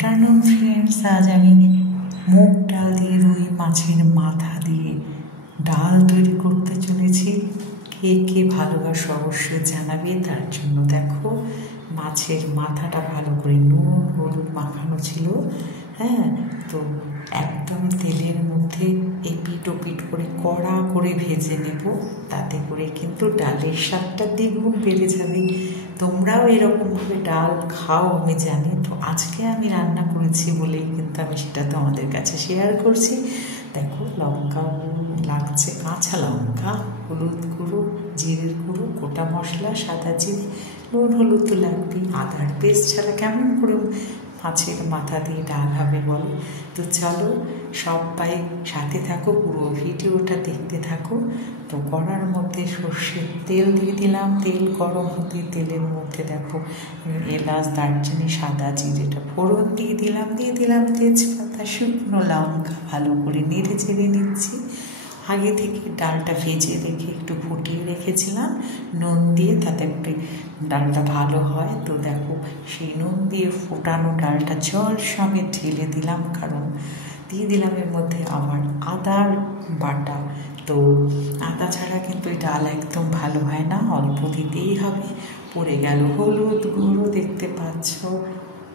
Afternoon friends, আজ আমি মুগ ডাল দিয়ে রুই মাছের মাথা দিয়ে ডাল তৈরি করতে চলেছি। কে কে ভালোবাসো অবশ্যই জানাবে। তার জন্য দেখো, মাছের মাথাটা ভালো করে নুন হলুদ মাখানো ছিল। তো একদম তেলের মধ্যে এপিট ওপিট করে কড়া করে ভেজে নেব। তাতে করে কিন্তু ডালের স্বাদটা দ্বিগুণ বেড়ে যাবে। তোমরাও এরকমভাবে ডাল খাও আমি জানি, তো আজকে আমি রান্না করেছি বলেই কিন্তু আমি সেটা তোমাদের কাছে শেয়ার করছি। দেখো, লঙ্কা লাগছে, কাঁচা লঙ্কা, হলুদ গুঁড়ো, জিরের গুঁড়ো, গোটা মশলা, সাদা জিরে, নুন হলুদ তো লাগবেই। আদার পেস্ট ছাড়া কেমন করে মাছের মাথা দিয়ে ডাল হবে বলো? তো চলো সবাই সাথে থাকো, পুরো ভিডিওটা দেখতে থাকো। তো কড়ার মধ্যে সর্ষের তেল দিয়ে দিলাম। তেল গরম হতে তেলের মধ্যে দেখো এলাচ, দারচিনি, সাদা জিরেটা ফোড়ন দিয়ে দিলাম তেজপাতা, শুকনো লঙ্কা, ভালো করে নেড়ে চেড়ে নিচ্ছি। আগে থেকে ডালটা ভেজে রেখে একটু ফুটিয়ে রেখেছিলাম নুন দিয়ে, তাতে একটু ডালটা ভালো হয়। তো দেখো, সেই নুন দিয়ে ফোটানো ডালটা জল সমেত ঢেলে দিলাম, কারণ দিয়ে দিলাম এর মধ্যে আবার আদার বাটা। তো আদা ছাড়া কিন্তু এই ডাল একদম ভালো হয় না, অল্প দিতেই হবে। পড়ে গেল হলুদ গুঁড়ো, দেখতে পাচ্ছ,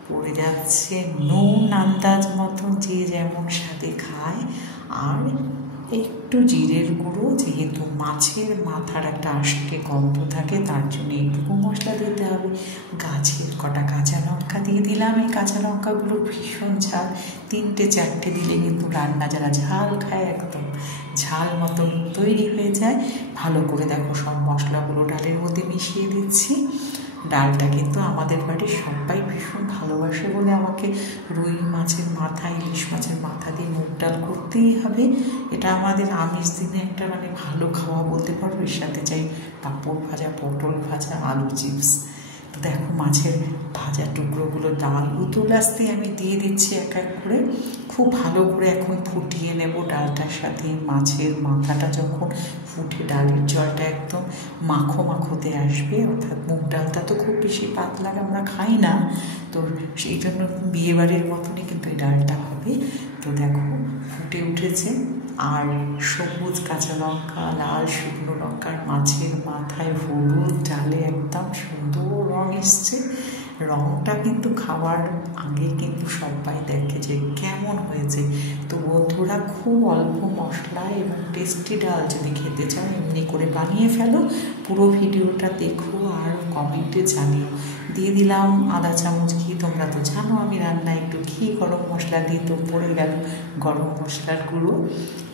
পড়ে যাচ্ছে নুন আন্দাজ মতন, যে যেমন স্বাদে খায়। আর একটু জিরের গুঁড়ো, যেহেতু মাছের মাথার একটা আষ্টে গন্ধ থাকে, তার জন্য একটু মশলা দিতে হবে। গাছের কটা কাঁচা লঙ্কা দিয়ে দিলাম। এই কাঁচা লঙ্কাগুলো ভীষণ ঝাল, 3-4টে দিলে কিন্তু রান্না যারা ঝাল খায় একদম ঝাল মতন তৈরি হয়ে যায়। ভালো করে দেখো সব মশলাগুলো ডালের মধ্যে মিশিয়ে দিচ্ছি। ডালটা কিন্তু আমাদের বাড়ির সবাই ভীষণ ভালোবাসে বলে আমাকে রুই মাছের মাথা, ইলিশ মাছের মাথা দিয়ে মুগ ডাল করতেই হবে। এটা আমাদের আমিষ দিনে একটা ভালো খাওয়া বলতে পারো। এর সাথে চাই পাঁপড় ভাজা, পটল ভাজা, আলু চিপস। তো দেখো, মাছের ভাজা টুকরোগুলো ডাল উতল আসতে আমি দিয়ে দিচ্ছি এক এক করে। খুব ভালো করে এখন ফুটিয়ে নেব ডালটার সাথে। মাছের মাথাটা যখন ফুটে ডালের জলটা একদম মাখো মাখোতে আসবে, অর্থাৎ মুগ ডালটা তো খুব বেশি পাতলা আমরা খাই না, তো সেই জন্য বিয়েবাড়ির মতনই কিন্তু এই ডালটা হবে। তো দেখো ফুটে উঠেছে, আর সবুজ কাঁচা লঙ্কা, লাল শুকনো লঙ্কার মাছের মাথায় হলুদ, ডালে একদম সুন্দর রং এসছে। রংটা কিন্তু খাওয়ার আগে কিন্তু সবাই দেখে যে কেমন হয়েছে। তো বন্ধুরা, খুব অল্প মশলা এবং টেস্টি ডাল যদি খেতে চাও এমনি করে বানিয়ে ফেলো। পুরো ভিডিওটা দেখো আর কমেন্টে জানিও। দিয়ে দিলাম আধা চামচ ঘি। তোমরা তো জানো আমি রান্নায় একটু ঘি, গরম মশলা দিই, তো পড়ে গেল গরম মশলার গুঁড়ো।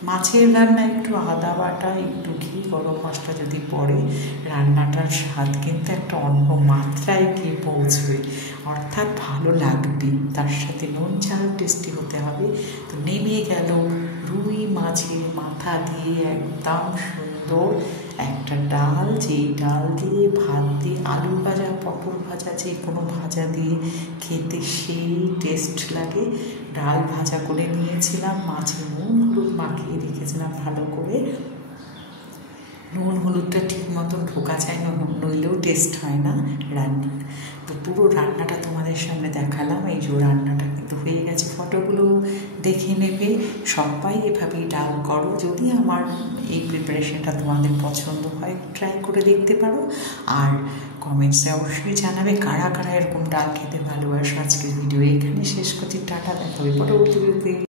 মাছের রান্নায় একটু আদা বাটা, একটু ঘি, গরম মশলা যদি পড়ে, রান্নাটার স্বাদ কিন্তু একটা অন্য মাত্রায় গিয়ে পৌঁছবে, অর্থাৎ ভালো লাগবে। তার সাথে নুন ঝাল টেস্টি হতে হবে। তো নেমে গেল রুই মাছের মাথা দিয়ে একদম সুন্দর একটা ডাল, যেই ডাল দিয়ে ভাত দিয়ে, আলু ভাজা, পটল ভাজা, যে কোনো ভাজা দিয়ে খেতে সেই টেস্ট লাগে। ডাল ভাজা করে নিয়েছিলাম, মাছে নুন হলুদ মাখিয়ে রেখেছিলাম ভালো করে। নুন হলুদটা ঠিক মতন ঢোকা যায় না, নইলেও টেস্ট হয় না রান্না। তো পুরো রান্নাটা তোমাদের সামনে দেখালাম। এই যে রান্নাটা কিন্তু হয়ে গেছে, ফটোগুলো দেখে নেবে। সবাই এভাবেই ডাল করো। যদি আমার এই প্রিপারেশনটা তোমাদের পছন্দ হয়, ট্রাই করে দেখতে পারো। আর কমেন্টসে অবশ্যই জানাবে কারা কারা এরকম ডাল খেতে ভালোবাসো। আজকের ভিডিও এখানে শেষ করছি। টাটা, দেখা হবে পরবর্তী ভিডিওতে।